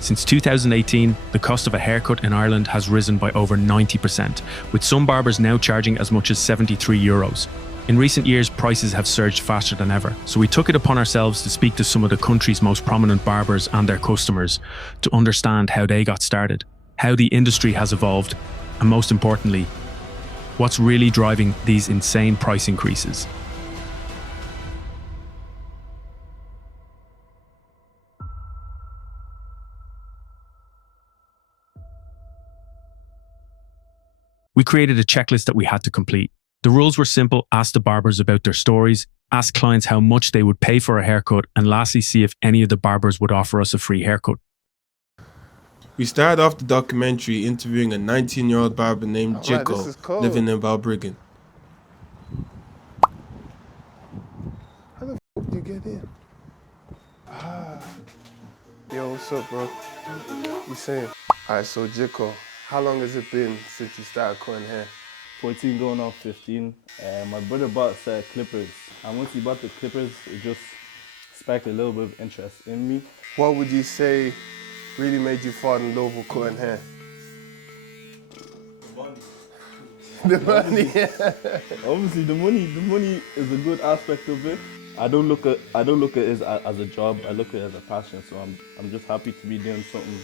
Since 2018, the cost of a haircut in Ireland has risen by over 90%, with some barbers now charging as much as €73. In recent years, prices have surged faster than ever, so we took it upon ourselves to speak to some of the country's most prominent barbers and their customers to understand how they got started, how the industry has evolved, and most importantly, what's really driving these insane price increases. We created a checklist that we had to complete. The rules were simple: ask the barbers about their stories, ask clients how much they would pay for a haircut, and lastly, see if any of the barbers would offer us a free haircut. We started off the documentary interviewing a 19-year-old barber named Alright, Jiko, this is cold. living in barbering. How the f*** did you get in? Yo, what's up, bro? You saying? Alright, so Jiko, how long has it been since you started cutting hair? 14 going on 15. My brother bought a set of clippers, and once he bought the clippers, it just sparked a little bit of interest in me. What would you say really made you fall in love with cutting hair? The money. Obviously, the money is a good aspect of it. I don't look at it as a job. I look at it as a passion. So I'm just happy to be doing something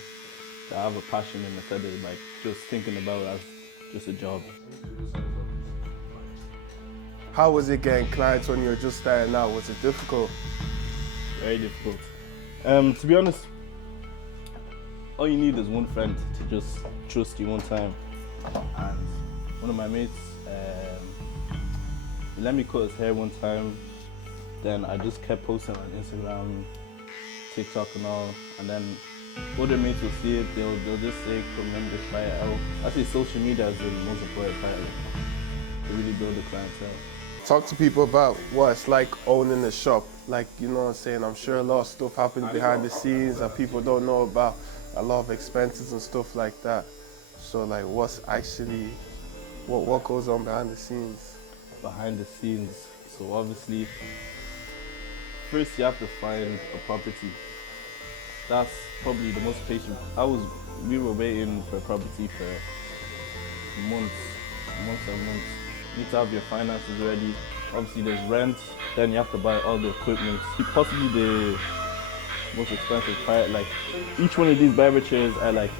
that I have a passion in instead of like just thinking about it as just a job. How was it getting clients when you were just starting out? Was it difficult? Very difficult. To be honest, all you need is one friend to just trust you one time. And one of my mates, he let me cut his hair one time. Then I just kept posting on Instagram, TikTok and all. And then other mates will see it, they'll just say, come let me just try it out. I say social media is the most important part to really build the clientele. Talk to people about what it's like owning a shop. Like, you know what I'm saying? I'm sure a lot of stuff happens behind the scenes that people don't know about. A lot of expenses and stuff like that. So like, what's actually, what goes on behind the scenes? Behind the scenes, so obviously, first you have to find a property. That's probably the most patient. We were waiting for a property for months and months. You need to have your finances ready. Obviously there's rent, then you have to buy all the equipment. Possibly the most expensive part, like each one of these barber chairs are like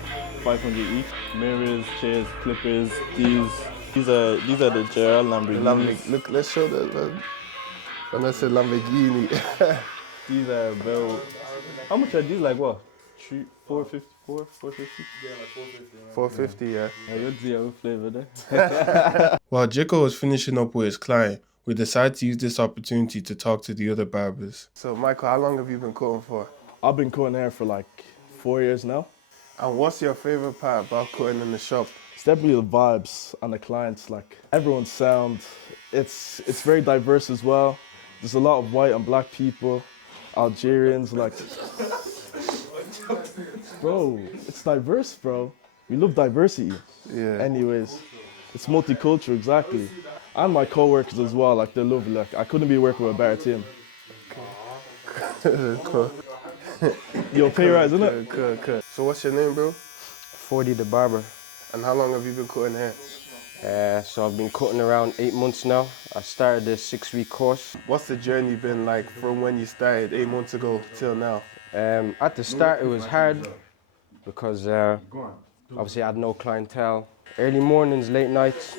500 each. Mirrors, chairs, clippers, these are the JR Lamborghinis. Look, let's show the, when I said Lamborghini. These are about, how much are these? Like what? 450? Yeah, like 450. 450, yeah. You'd see our flavor there. While Jiko was finishing up with his client, we decided to use this opportunity to talk to the other barbers. So Michael, how long have you been cutting for? I've been cutting hair for like 4 years now. And what's your favorite part about cutting in the shop? It's definitely the vibes and the clients, like everyone's sound. It's very diverse as well. There's a lot of white and black people, Algerians, like, bro, it's diverse, bro. We love diversity. Yeah. Anyways, it's multicultural, exactly. And my co-workers as well, like they're lovely. Like I couldn't be working with a better team. Cool. Yo, pay rise, isn't it? Cool. So what's your name, bro? 40 the barber. And how long have you been cutting hair? So I've been cutting around 8 months now. I started a 6-week course. What's the journey been like from when you started 8 months ago till now? At the start it was hard because obviously I had no clientele. Early mornings, late nights,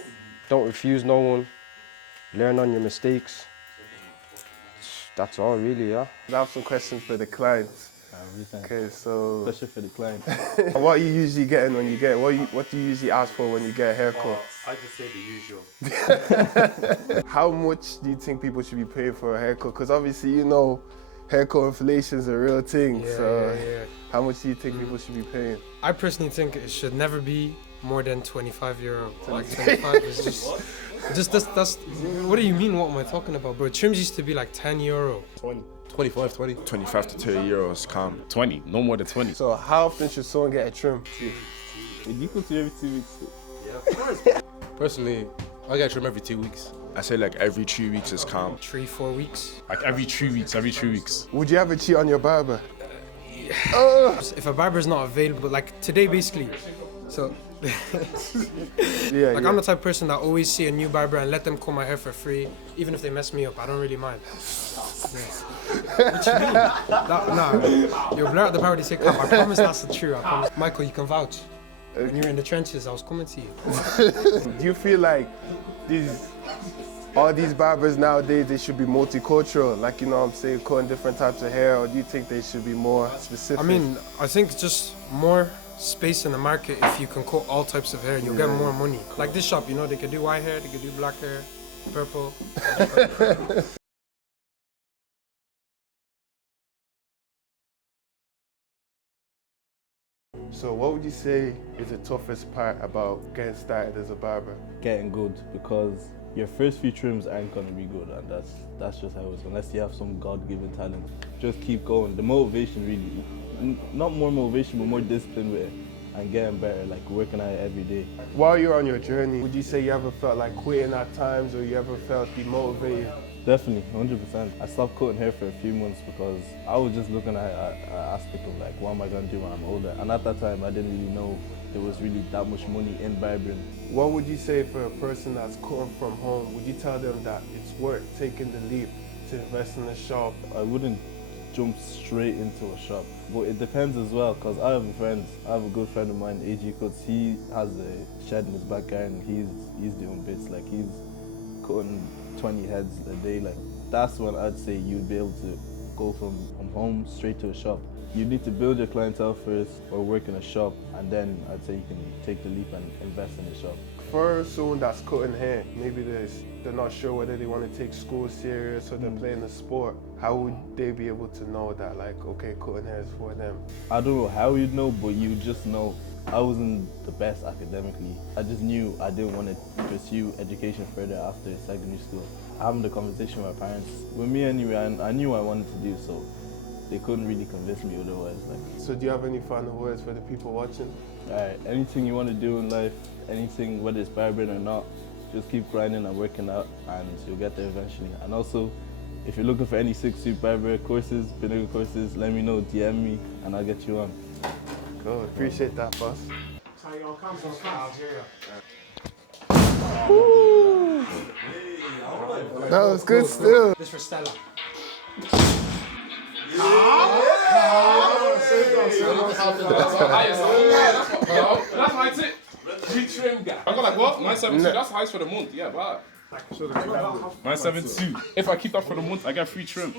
don't refuse no one, learn on your mistakes. That's all really, yeah. I have some questions for the clients. Everything. Okay, so Especially for the client. what are you usually getting when you get, what do you usually ask for when you get a haircut? I just say the usual. How much do you think people should be paying for a haircut? Because obviously, you know, haircut inflation is a real thing. Yeah. How much do you think people should be paying? I personally think it should never be more than €25. Like 25 is just that's. What do you mean? What am I talking about, bro? Trims used to be like €10. 25 to 30 euros, calm. 20, no more than 20. So how often should someone get a trim? You go to every 2 weeks. Yeah, of course. Personally, I get trim every 2 weeks. I say like every 2 weeks is calm. 3-4 weeks. Like every 3 weeks. Would you ever cheat on your barber? If a barber's not available, like today basically, so Yeah, like I'm the type of person that always see a new barber and let them comb my hair for free, even if they mess me up. I don't really mind. What you mean? Nah, you're blur at the barber. They say, "Come, I promise that's the truth. I promise." Michael, you can vouch. When you're in the trenches, I was coming to you. Do you feel like all these barbers nowadays, they should be multicultural, like, you know what I'm saying, cutting different types of hair, or do you think they should be more specific? I mean, I think just more space in the market. If you can cut all types of hair, you'll get more money. Like this shop, you know, they could do white hair, they could do black hair, purple. So what would you say is the toughest part about getting started as a barber? Getting good, because your first few trims aren't gonna be good, and that's just how it is. Unless you have some God-given talent, just keep going. The motivation really, not more motivation, but more discipline with it, and getting better, like working at it every day. While you're on your journey, would you say you ever felt like quitting at times, or you ever felt demotivated? Definitely, 100%. I stopped cutting hair for a few months because I was just looking at aspect of like, what am I gonna do when I'm older? And at that time, I didn't really know there was really that much money in barbering. What would you say for a person that's cutting from home? Would you tell them that it's worth taking the leap to invest in a shop? I wouldn't jump straight into a shop, but it depends as well, because I have friends. I have a good friend of mine, AG Cuts. He has a shed in his backyard and he's doing bits, like he's cutting 20 heads a day. Like that's when I'd say you'd be able to go from home straight to a shop. You need to build your clientele first, or work in a shop, and then I'd say you can take the leap and invest in a shop. For someone that's cutting hair, maybe they're not sure whether they want to take school serious or they're playing a sport, how would they be able to know that, like, okay, cutting hair is for them? I don't know how you'd know, but you just know. I wasn't the best academically. I just knew I didn't want to pursue education further after secondary school. Having the conversation with my parents, with me anyway, I knew what I wanted to do, so they couldn't really convince me otherwise. Like, so do you have any final words for the people watching? alright, anything you want to do in life, anything, whether it's barbering or not, just keep grinding and working out, and you'll get there eventually. And also, if you're looking for any 6-suit barber courses, vinegar courses, let me know, DM me, and I'll get you on. Cool, appreciate that, boss. That was good still. This for Stella. That's my tip. Trim guy. I got like what? 972. That's highest for the month. Yeah, wow. 972. If I keep that for the month, I get free trim.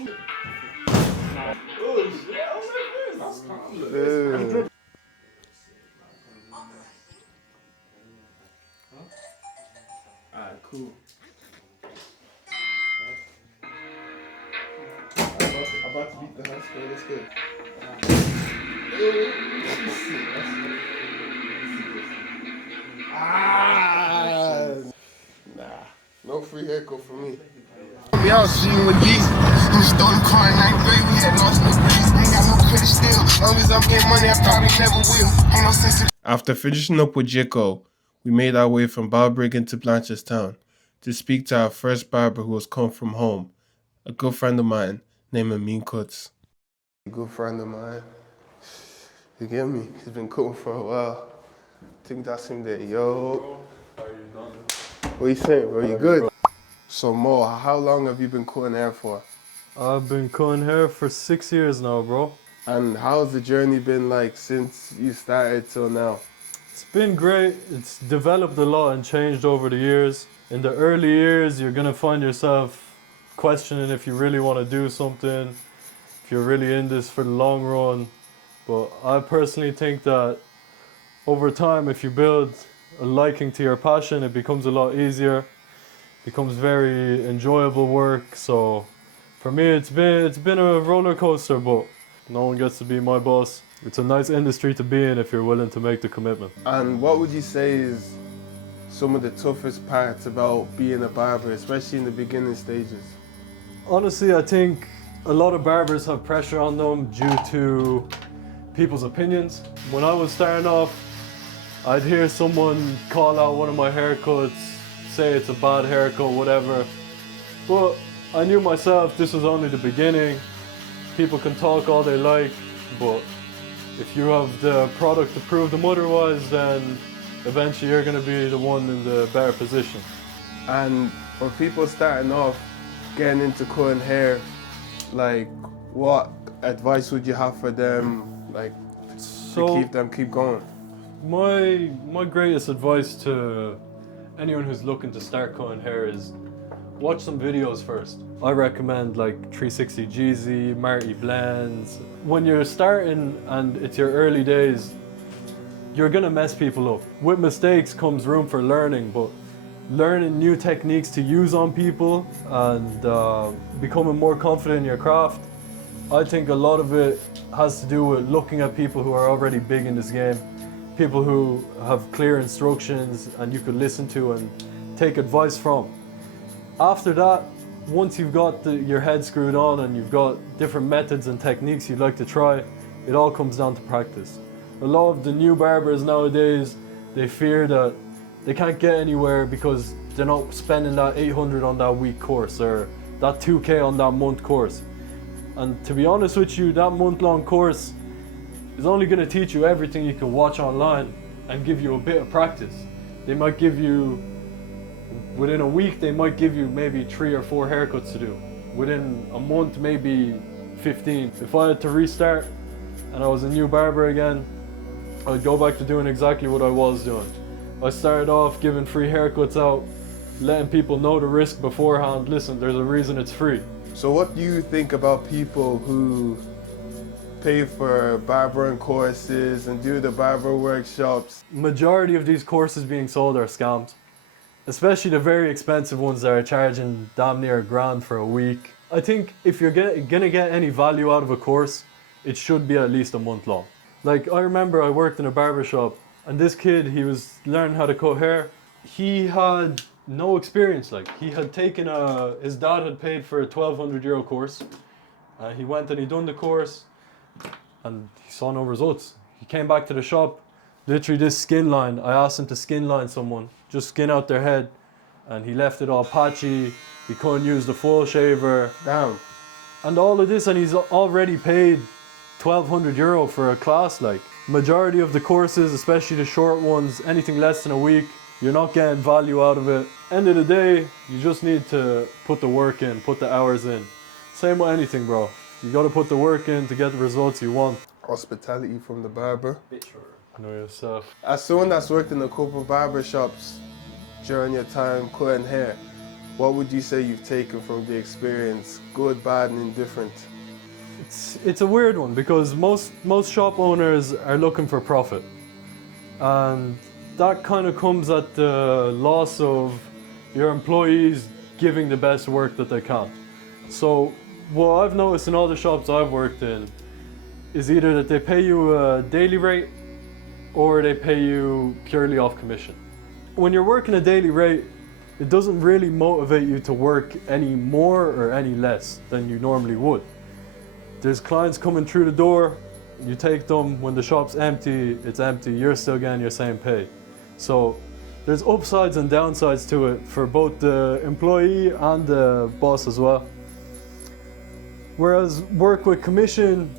Alright, cool. I'm about to beat the high score, let's go. Nah, no free haircut for me. We all see you with these. You stole the car in 9th grade, we had lost no breeze. Ain't got no credit still. As long as I'm getting money, I probably never will. Ain't no sense to. After finishing up with Jaco, we made our way from Barber to Blanchardstown to speak to our first barber who has come from home, a good friend of mine named Amin Cuts. A good friend of mine. You get me? He's been cutting for a while. I think that's him there. Yo. What you saying, bro? You good? So Mo, how long have you been cutting hair for? I've been cutting hair for 6 years now, bro. And how's the journey been like since you started till now? It's been great. It's developed a lot and changed over the years. In the early years, you're gonna find yourself questioning if you really want to do something, if you're really in this for the long run. But I personally think that over time, if you build a liking to your passion, it becomes a lot easier, becomes very enjoyable work. So for me, it's been a roller coaster, but no one gets to be my boss. It's a nice industry to be in if you're willing to make the commitment. And what would you say is some of the toughest parts about being a barber, especially in the beginning stages? Honestly, I think a lot of barbers have pressure on them due to people's opinions. When I was starting off, I'd hear someone call out one of my haircuts, say it's a bad haircut, whatever. But I knew myself this was only the beginning. People can talk all they like. but if you have the product to prove them otherwise, then eventually you're going to be the one in the better position. And for people starting off, getting into cutting hair, like what advice would you have for them, like to keep going? My greatest advice to anyone who's looking to start cutting hair is watch some videos first. I recommend like 360 Jeezy, Marty Blends. When you're starting and it's your early days, you're gonna mess people up. With mistakes comes room for learning, but learning new techniques to use on people and becoming more confident in your craft, I think a lot of it has to do with looking at people who are already big in this game, people who have clear instructions and you could listen to and take advice from. After that, once you've got your head screwed on and you've got different methods and techniques you'd like to try, it all comes down to practice. A lot of the new barbers nowadays, they fear that they can't get anywhere because they're not spending that 800 on that week course or that 2K on that month course. And to be honest with you, that month-long course is only going to teach you everything you can watch online and give you a bit of practice. They might give you, within a week, they might give you maybe 3 or 4 haircuts to do. Within a month, maybe 15. If I had to restart and I was a new barber again, I'd go back to doing exactly what I was doing. I started off giving free haircuts out, letting people know the risk beforehand. Listen, there's a reason it's free. So what do you think about people who pay for barbering courses and do the barber workshops? Majority of these courses being sold are scams, especially the very expensive ones that are charging damn near $1,000 for a week. I think if you're gonna get any value out of a course, it should be at least a month long. Like, I remember I worked in a barbershop and this kid, he was learning how to cut hair. He had no experience. Like, he had taken his dad had paid for a €1,200 course. He went and he done the course and he saw no results. He came back to the shop, literally this skin line. I asked him to skin line someone, just skin out their head, and he left it all patchy. He couldn't use the full shaver. Damn. And all of this, and he's already paid €1,200 for a class. Like, majority of the courses, especially the short ones, anything less than a week, you're not getting value out of it. End of the day, you just need to put the work in, put the hours in. Same with anything, bro. You gotta put the work in to get the results you want. Hospitality from the barber. Know yourself. As someone that's worked in a couple of barber shops during your time cutting hair, what would you say you've taken from the experience, good, bad, and indifferent? It's a weird one because most shop owners are looking for profit. And that kind of comes at the loss of your employees giving the best work that they can. So what I've noticed in all the shops I've worked in is either that they pay you a daily rate or they pay you purely off commission. When you're working a daily rate, it doesn't really motivate you to work any more or any less than you normally would. There's clients coming through the door, you take them, when the shop's empty, it's empty, you're still getting your same pay. So there's upsides and downsides to it for both the employee and the boss as well. Whereas work with commission,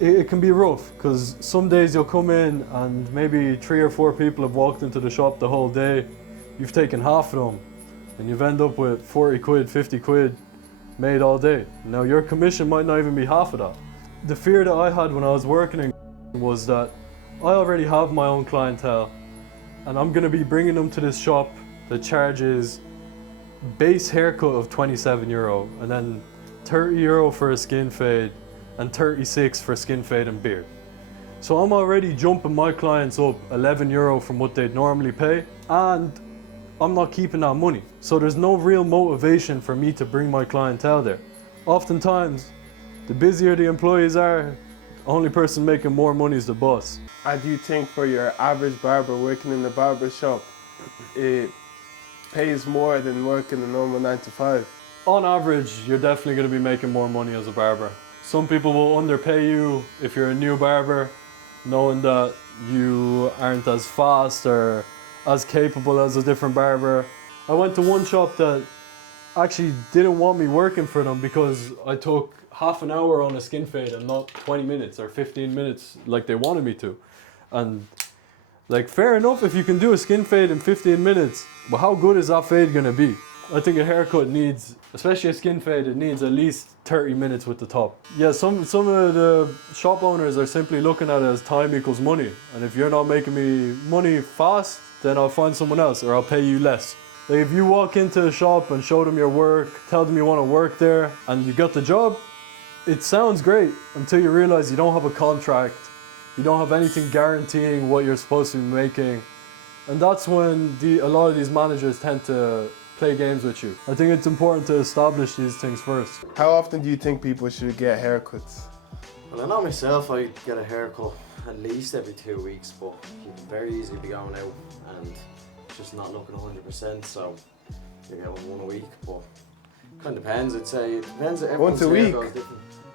it can be rough because some days you'll come in and maybe 3 or 4 people have walked into the shop the whole day. You've taken half of them and you've ended up with 40 quid, 50 quid made all day. Now your commission might not even be half of that. The fear that I had when I was working in was that I already have my own clientele and I'm going to be bringing them to this shop that charges base haircut of €27 and then €30 for a skin fade and 36 for skin fade and beard. So I'm already jumping my clients up €11 from what they'd normally pay, and I'm not keeping that money. So there's no real motivation for me to bring my clientele there. Oftentimes, the busier the employees are, only person making more money is the boss. And do you think for your average barber working in the barber shop, it pays more than working a normal 9 to 5? On average, you're definitely going to be making more money as a barber. Some people will underpay you if you're a new barber, knowing that you aren't as fast or as capable as a different barber. I went to one shop that actually didn't want me working for them because I took half an hour on a skin fade and not 20 minutes or 15 minutes like they wanted me to. And like, fair enough if you can do a skin fade in 15 minutes, but how good is that fade gonna be? I think a haircut needs, especially a skin fade, it needs at least 30 minutes with the top. Yeah, some of the shop owners are simply looking at it as time equals money. And if you're not making me money fast, then I'll find someone else or I'll pay you less. Like, if you walk into a shop and show them your work, tell them you want to work there, and you got the job, it sounds great until you realize you don't have a contract, you don't have anything guaranteeing what you're supposed to be making. And that's when a lot of these managers tend to play games with you. I think it's important to establish these things first. How often do you think people should get haircuts? Well, I know myself, I get a haircut at least every 2 weeks, but you can very easily be going out and just not looking 100%, so you get one a week, but it kind of depends, I'd say. It depends. Once a week?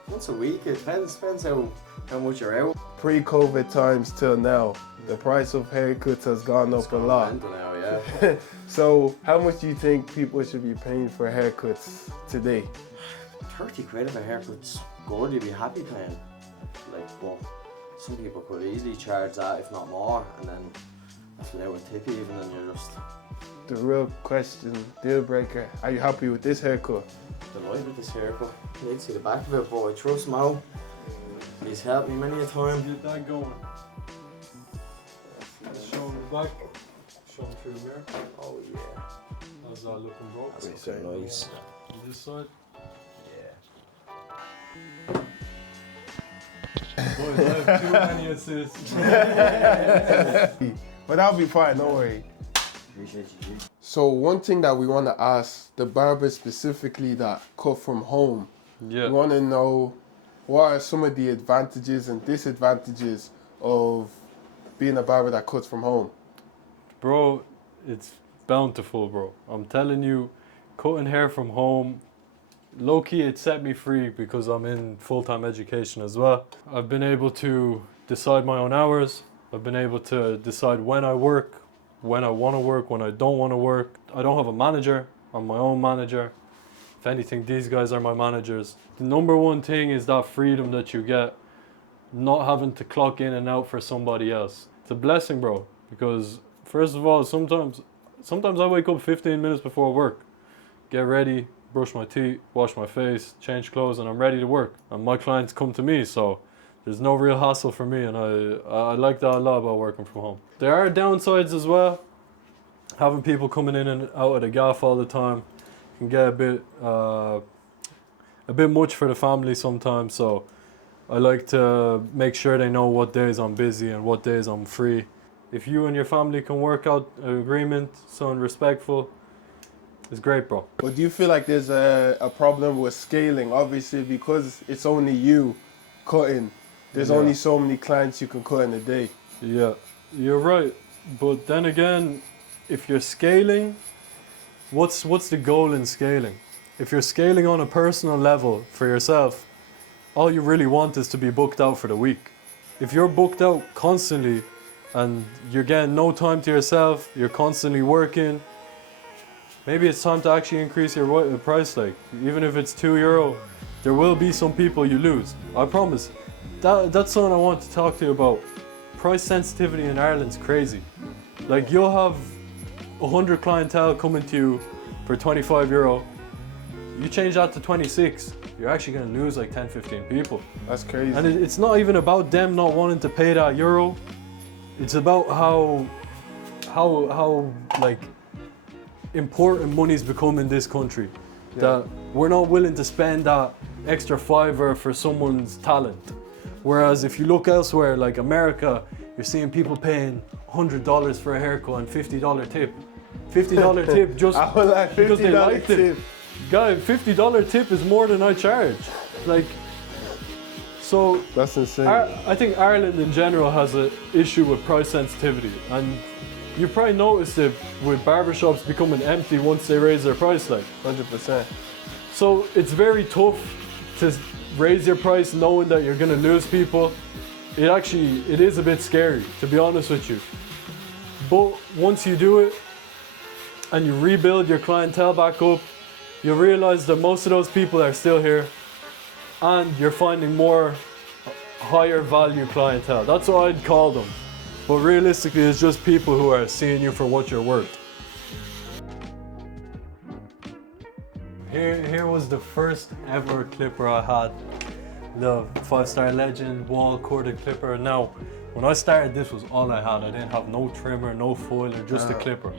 Once a week, it depends how much you're out. Pre-COVID times till now, the price of haircuts has gone up a lot. Now, yeah. So how much do you think people should be paying for haircuts today? 30 quid if a haircut's good, you'd be happy paying. Like, but some people could easily charge that, if not more, and then that's without a tip even, and you're just... The real question, deal breaker, are you happy with this haircut? Delighted with this haircut. You need to see the back of it, but I trust Mo. He's helped me many a time. Get that going. Show him the back. Show him through the mirror. Oh yeah. How's that looking, bro? That's looking nice. On this side? Yeah. Boys, I have too many assists. But that'll be fine, don't worry. Appreciate you. So one thing that we want to ask the barbers specifically that cut from home, we want to know what are some of the advantages and disadvantages of being a barber that cuts from home? Bro, it's bountiful, bro. I'm telling you, cutting hair from home, low-key it set me free because I'm in full-time education as well. I've been able to decide my own hours. I've been able to decide when I work, when I want to work, when I don't want to work. I don't have a manager. I'm my own manager. If anything, these guys are my managers. The number one thing is that freedom that you get, not having to clock in and out for somebody else. It's a blessing, bro, because first of all, sometimes I wake up 15 minutes before work, get ready, brush my teeth, wash my face, change clothes, and I'm ready to work. And my clients come to me, so there's no real hassle for me, and I like that a lot about working from home. There are downsides as well. Having people coming in and out of the gaff all the time can get a bit much for the family sometimes, so I like to make sure they know what days I'm busy and what days I'm free. If you and your family can work out an agreement, sound respectful, it's great, bro. But do you feel like there's a problem with scaling? Obviously, because it's only you cutting, there's only so many clients you can cut in a day. Yeah, you're right. But then again, if you're scaling, what's the goal in scaling? If you're scaling on a personal level for yourself, all you really want is to be booked out for the week. If you're booked out constantly and you're getting no time to yourself, you're constantly working, maybe it's time to actually increase your price. Like, even if it's €2, there will be some people you lose. I promise. That's something I want to talk to you about. Price sensitivity in Ireland's crazy. Like, you'll have 100 clientele coming to you for €25. You change that to 26, you're actually going to lose like 10, 15 people. That's crazy. And it's not even about them not wanting to pay that euro. It's about how like important money's become in this country. Yeah. That we're not willing to spend that extra $5 for someone's talent. Whereas if you look elsewhere, like America, you're seeing people paying $100 for a haircut and $50 tip. $50 tip just because they liked it. Guy, $50 tip is more than I charge. Like, so that's insane. I think Ireland in general has an issue with price sensitivity, and you probably noticed it with barbershops becoming empty once they raise their price, like 100%. So it's very tough to raise your price knowing that you're gonna lose people. It is a bit scary, to be honest with you. But once you do it and you rebuild your clientele back up, you'll realize that most of those people are still here. and you're finding more higher value clientele. That's what I'd call them. But realistically, it's just people who are seeing you for what you're worth. Here was the first ever clipper I had. The 5-star Legend wall corded clipper. Now, when I started, this was all I had. I didn't have no trimmer, no foiler, just a clipper.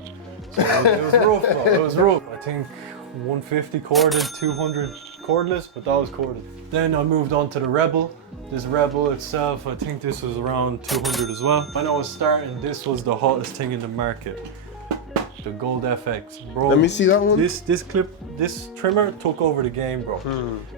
So it was rough, bro. It was rough. I think 150 corded, 200 cordless, but that was corded. Then I moved on to the Rebel. This Rebel itself, I think this was around 200 as well. When I was starting, this was the hottest thing in the market. The Gold FX, bro. Let me see that one. This trimmer took over the game, bro.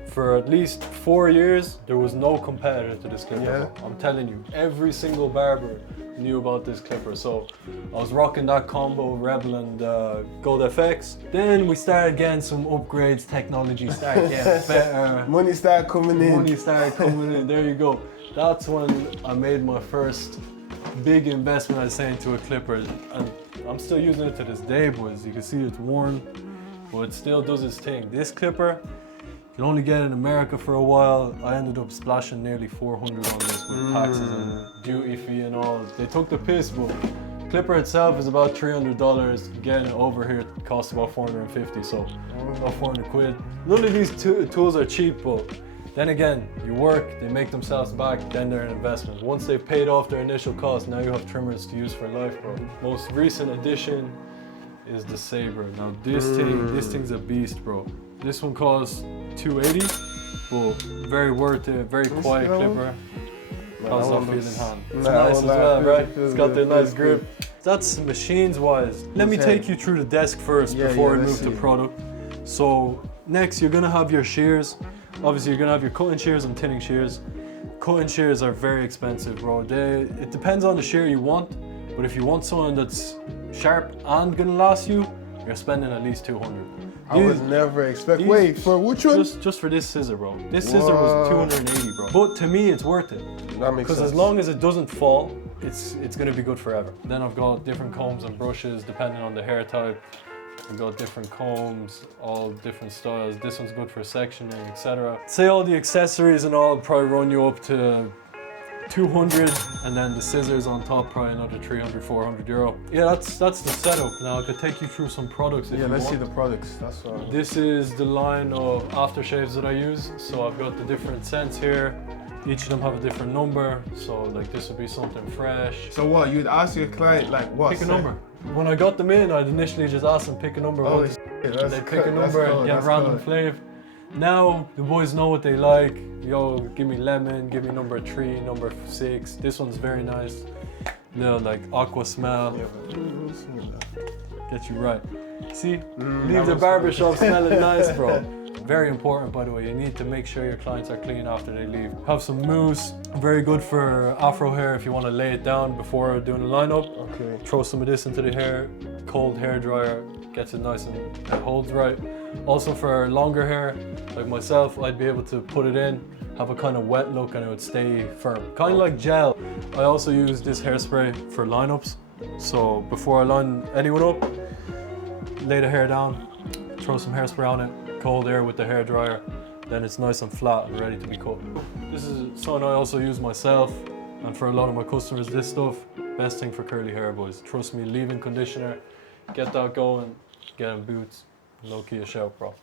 For at least 4 years, there was no competitor to this clipper, bro. I'm telling you, every single barber knew about this clipper. So I was rocking that combo, Rebel and Gold FX. Then we started getting some upgrades, technology started getting better. Money started coming in. Money started coming in, there you go. That's when I made my first big investment, I'd say, into a clipper. And I'm still using it to this day, boys. You can see it's worn, but it still does its thing. This clipper, you can only get it in America for a while. I ended up splashing nearly 400 on this with taxes and duty fee and all. They took the piss, but clipper itself is about $300. Getting it over here costs about 450, so about 400 quid. None of these tools are cheap, but then again, you work, they make themselves back, then they're an investment. Once they've paid off their initial cost, now you have trimmers to use for life, bro. Most recent addition is the Sabre. Now this thing's a beast, bro. This one costs $280, but very worth it, very quiet clipper. How's that feel in hand? It's nice as well, right? It's got the nice grip. That's machines wise. Let me take you through the desk first before we move to product. So next, you're gonna have your shears. Obviously, you're gonna have your cutting shears and tinning shears. Cutting shears are very expensive, bro. It depends on the shear you want, but if you want something that's sharp and gonna last you, you're spending at least 200. I would never expect. Wait, for which one? Just for this scissor, bro. This scissor was 280, bro. But to me, it's worth it. That makes sense. Because as long as it doesn't fall, it's gonna be good forever. Then I've got different combs and brushes depending on the hair type. We've got different combs, all different styles. This one's good for sectioning, etc. Say all the accessories and all probably run you up to 200, and then the scissors on top probably another 300, 400 euro. Yeah, that's the setup. Now I could take you through some products if you want. Let's see the products. That's what. This is the line of aftershaves that I use. So I've got the different scents here. Each of them have a different number. So like this would be something fresh. So what? You'd ask your client like what? Pick a number. When I got them in, I'd initially just ask them pick a number. Oh, they pick a number and get random flavor. Now the boys know what they like. Yo, give me lemon, give me number 3, number 6. This one's very nice. Little like aqua smell. Get you right. See? Leave the barbershop smelling nice, bro. Very important, by the way. You need to make sure your clients are clean after they leave. Have some mousse. Very good for afro hair if you want to lay it down before doing the lineup. Okay. Throw some of this into the hair. Cold hair dryer gets it nice and it holds right. Also for longer hair, like myself, I'd be able to put it in, have a kind of wet look, and it would stay firm. Kind of like gel. I also use this hairspray for lineups. So before I line anyone up, lay the hair down, throw some hairspray on it, cold air with the hair dryer, then it's nice and flat and ready to be cut. This is something I also use myself, and for a lot of my customers, this stuff, best thing for curly hair, boys. Trust me, leave-in conditioner, get that going, get in boots, low-key a shout, bro.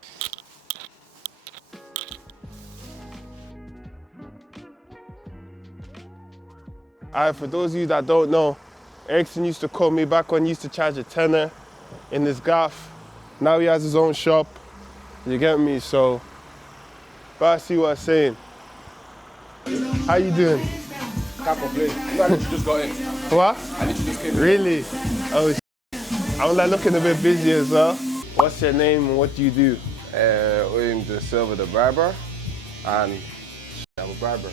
Alright, for those of you that don't know, Erickson used to call me back when he used to charge a tenner in his gaff. Now he has his own shop. You get me? So, but I see what I'm saying. How you doing? Can't complain. I literally just got in. What? I literally just came in. Really? Oh, I'm like looking a bit busy as well. What's your name and what do you do? I'm the Silver the Barber, and I'm a barber.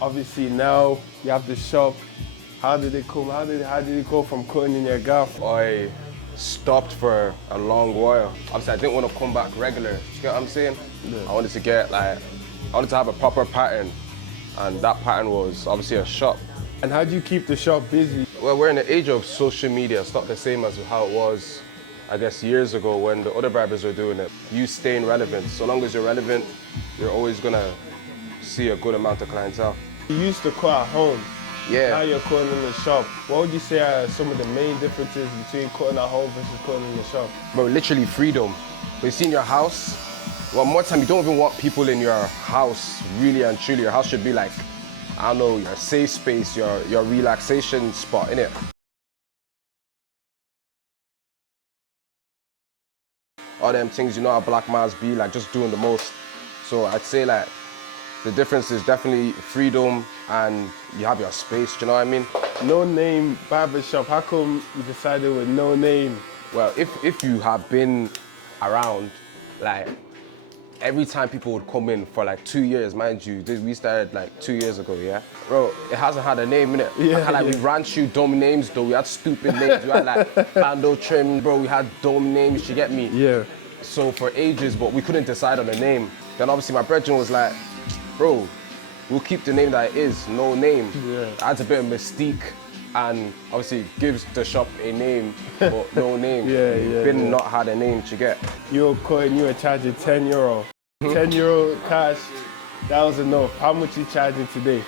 Obviously now you have the shop. How did it come? How did it go from cutting in your gaff? I stopped for a long while. Obviously, I didn't want to come back regular. You get what I'm saying? Yeah. I wanted to have a proper pattern, and that pattern was obviously a shop. And how do you keep the shop busy? Well, we're in the age of social media. It's not the same as how it was. I guess, years ago when the other barbers were doing it. You staying relevant. So long as you're relevant, you're always gonna see a good amount of clientele. You used to cut at home. Yeah. Now you're cutting in the shop. What would you say are some of the main differences between cutting at home versus cutting in the shop? Bro, literally freedom. But you see in your house, well, more time you don't even want people in your house, really and truly. Your house should be like, I don't know, your safe space, your relaxation spot, innit? All them things, you know how black mans be, like just doing the most. So I'd say like, the difference is definitely freedom and you have your space, do you know what I mean? No name barbershop, how come you decided with no name? Well, if you have been around, like, every time people would come in for like 2 years, mind you, we started like 2 years ago, yeah? Bro, it hasn't had a name, innit? Yeah, We ran through dumb names though, we had stupid names, we had like Bando Trim, bro, we had dumb names, you get me? Yeah. So for ages, but we couldn't decide on a name. Then obviously my brethren was like, bro, we'll keep the name that it is, no name. Yeah. Adds a bit of mystique and obviously gives the shop a name, but no name. Been not had a name to get. You were cutting, you were charging €10. €10 cash, that was enough. How much you charging today?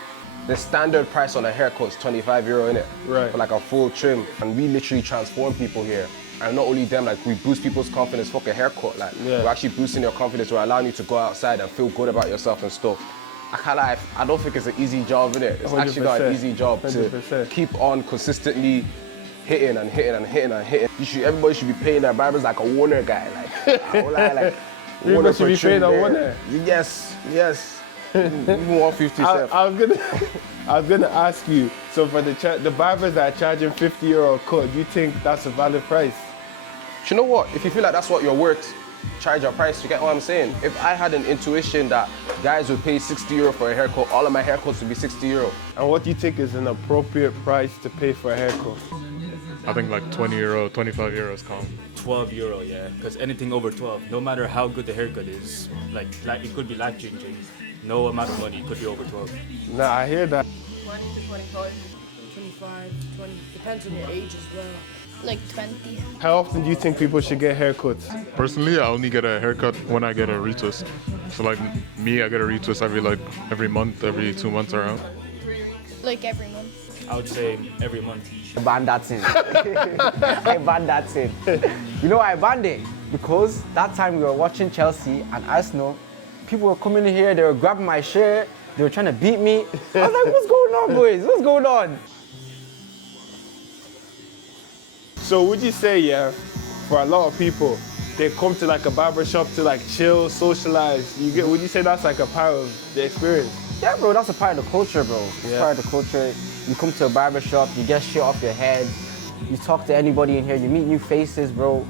The standard price on a haircut is €25, innit? Right. For like a full trim. And we literally transform people here. And not only them, like we boost people's confidence, fuck a haircut. Like we're actually boosting your confidence, we're allowing you to go outside and feel good about yourself and stuff. I can't lie, I don't think it's an easy job, innit? It's actually not an easy job 100%. to keep on consistently hitting and hitting and hitting and hitting. Everybody should be paying their barbers like a Warner guy. Like, I won't lie, like Warner should be paying a Warner. Yes. Even 150 I was gonna ask you, so for the barbers that are charging €50 a cut, do you think that's a valid price? Do you know what? If you feel like that's what you're worth, charge your price, you get what I'm saying? If I had an intuition that guys would pay €60 for a haircut, all of my haircuts would be €60. And what do you think is an appropriate price to pay for a haircut? I think like €20, €25 calm. €12, yeah, because anything over 12, no matter how good the haircut is, like it could be life-changing. No amount of money could be over 12. Nah, I hear that. 20 to 25. 25, 20, depends on your age as well. Like 20. How often do you think people should get haircuts? Personally, I only get a haircut when I get a retwist. So like me, I get a retwist every month, every 2 months around. Like every month. I would say every month. I banned that thing. I banned that thing. You know why I banned it? Because that time we were watching Chelsea and Arsenal. People were coming in here, they were grabbing my shirt, they were trying to beat me. I was like, what's going on, boys? What's going on? So would you say, yeah, for a lot of people, they come to like a barber shop to like chill, socialize. Would you say that's like a part of the experience? Yeah, bro, that's a part of the culture, bro. It's Yeah. part of the culture. You come to a barber shop, you get shit off your head, you talk to anybody in here, you meet new faces, bro.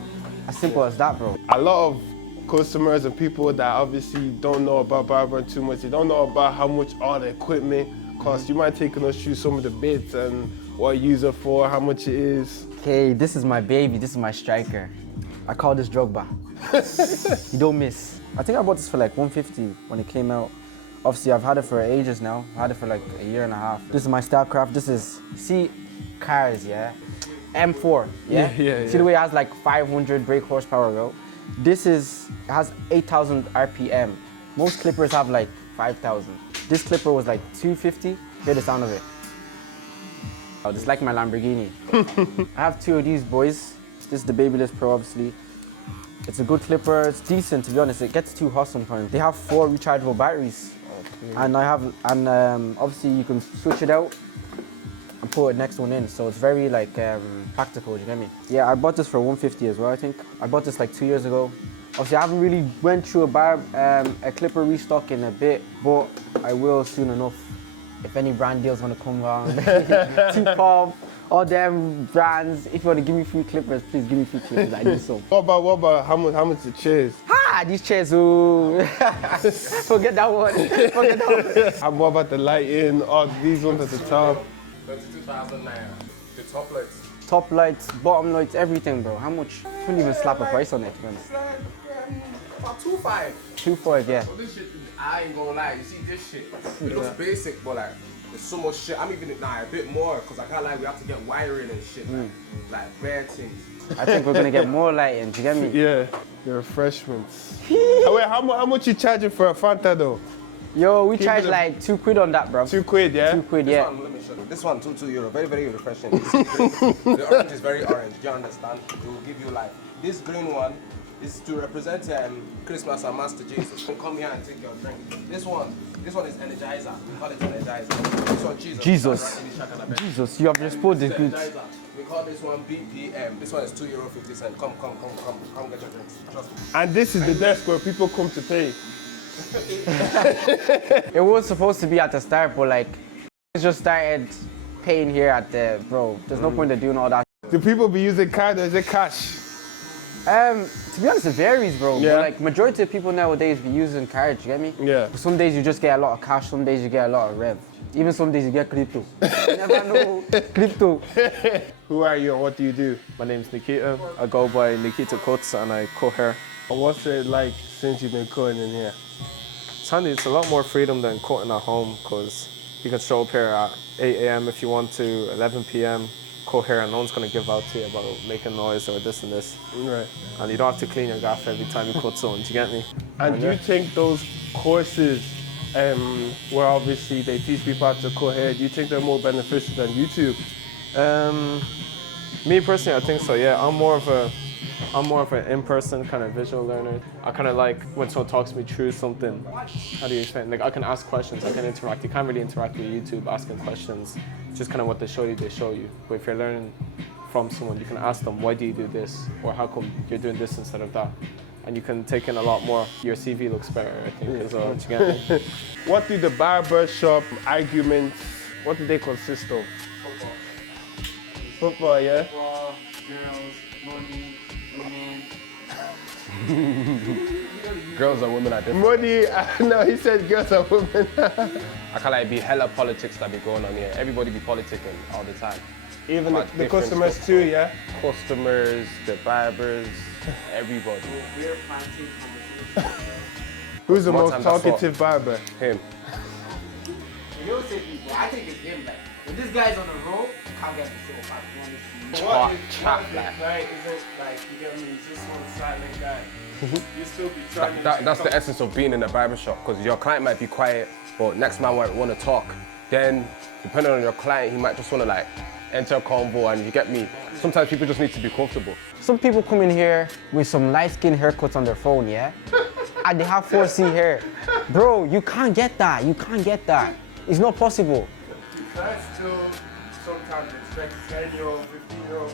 As simple as that, bro. A lot of customers and people that obviously don't know about barbering too much, they don't know about how much all the equipment costs. You mind taking us through some of the bits and what you use it for, how much it is? Okay, this is my baby, this is my striker. I call this Drogba. You don't miss. I think I bought this for like 150 when it came out. Obviously, I've had it for ages now. I had it for like a year and a half. This is my Starcraft. This is, see, cars, yeah? M4, yeah? See the way it has like 500 brake horsepower, bro? This has 8,000 RPM. Most clippers have like 5,000. This clipper was like 250. Hear the sound of it. Oh, this is like my Lamborghini. I have two of these boys. This is the Babyless Pro, obviously. It's a good clipper. It's decent, to be honest. It gets too hot sometimes. They have 4 rechargeable batteries. And obviously you can switch it out and put the next one in. So it's very like practical, do you get me? Yeah, I bought this for 150 as well, I think. I bought this like 2 years ago. Obviously I haven't really went through a clipper restock in a bit, but I will soon enough. If any brand deals want to come around, T-Pop, all them brands, if you want to give me free clippers, please give me free clippers, I need some. What about how much the chairs? Ah, these chairs, ooh. Forget that one, forget that one. And what about the lighting, all these ones at the top? 32,000 naira. The top lights. Top lights, bottom lights, everything, bro. How much? Couldn't even slap a price on it, man. About 2.5. 2.5, yeah. So this shit, I ain't gonna lie, you see this shit, it looks basic, but like, There's so much shit. I'm even a bit more because I can't lie. We have to get wiring and shit, like bare things. I think we're gonna get more lighting. Do you get me? Yeah, the refreshments. Wait, how much you charging for a Fanta though? Yo, we charge like £2 on that, bro. £2, yeah? £2, yeah. This one, let me show you. This one, €2. Very, very refreshing. The orange is very orange. Do you understand? It will give you like this green one is to represent Christmas and Master Jesus. Come here and take your drink. This one is Energizer. We call it Energizer. This one, Jesus. Jesus, you have just put the goods. We call this one BPM. This one is €2.50. Come get your drinks. Trust me. And this is the desk where people come to pay. It was supposed to be at the start, but like, it's just started paying here at the, bro. There's no point in doing all that. Do people be using card or is it cash? To be honest, it varies, bro. Yeah. But like, majority of people nowadays be using cards, you get me? Yeah. But some days you just get a lot of cash, some days you get a lot of rev. Even some days you get crypto. You never know. Crypto. Who are you and what do you do? My name's Nikita. I go by Nikita Cuts and I cut hair. And what's it like since you've been cutting in here? It's handy. It's a lot more freedom than cutting at home because you can show up here at 8 a.m. if you want to, 11 p.m. cut hair and no one's going to give out to you about making noise or this and this. Right. And you don't have to clean your gaff every time you cut someone, do you get me? And do you think those courses where obviously they teach people how to cut hair, do you think they're more beneficial than YouTube? Me personally, I think so, yeah. I'm more of an in-person kind of visual learner. I kind of like when someone talks me through something. How do you explain? Like I can ask questions, I can interact. You can't really interact with YouTube asking questions. It's just kind of what they show you. But if you're learning from someone, you can ask them, why do you do this? Or how come you're doing this instead of that? And you can take in a lot more. Your CV looks better, I think, as well. Do you get me? What do the barbershop arguments, what do they consist of? Football, yeah? Football, girls, money, Girls and women are different. Money, no, he said girls and women. I can't like be hella politics that be going on here. Everybody be politicking all the time. Even the customers too, yeah? Customers, the barbers, everybody. Who's the most talkative barber? Him. You don't say people, I think it's him. Like, when this guy's on the road, can't get the show back. Chat, like, isn't like, you get me, he's just one silent guy. You still be trying That's the essence of being in a barbershop, because your client might be quiet, but next man might want to talk. Then, depending on your client, he might just want to like enter a convo, and you get me. Sometimes people just need to be comfortable. Some people come in here with some light-skin haircuts on their phone, yeah? And they have 4C hair. Bro, you can't get that. You can't get that. It's not possible. That's still sometimes expect 10-year-old, 15-year-old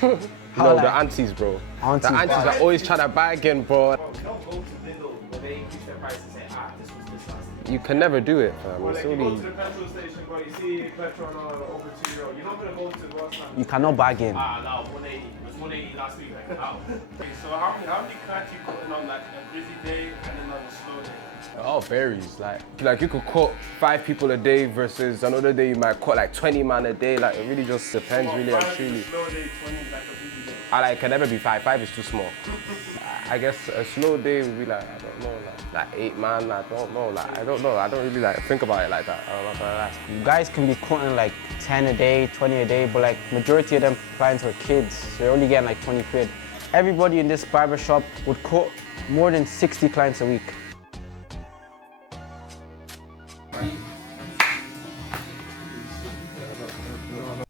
cuts. No, the aunties, bro. Aunties, the aunties are always trying to bargain, bro. Don't go to Lidl where they increase their price and say, this was this last. You can never do it, fam. Or It's like you go only... to the petrol station, but you see petrol on over €2. You're not gonna go to what's You cannot bargain. No, 180. It was 180 last week. Like, wow. Okay, so how many cuts you cutting on like a busy day and then on a slow day? It all varies. Like you could cut 5 people a day versus another day you might cut like 20 man a day. Like it really just depends, really and truly. Slow day, 20 like a busy day. I can never be 5. 5 is too small. I guess a slow day would be like, I don't know, like 8 man. I don't know. I don't really like think about it like that. I don't know about that. You guys can be cutting like 10 a day, 20 a day, but like majority of them clients are kids, so you're only getting like 20 quid. Everybody in this barbershop would cut more than 60 clients a week.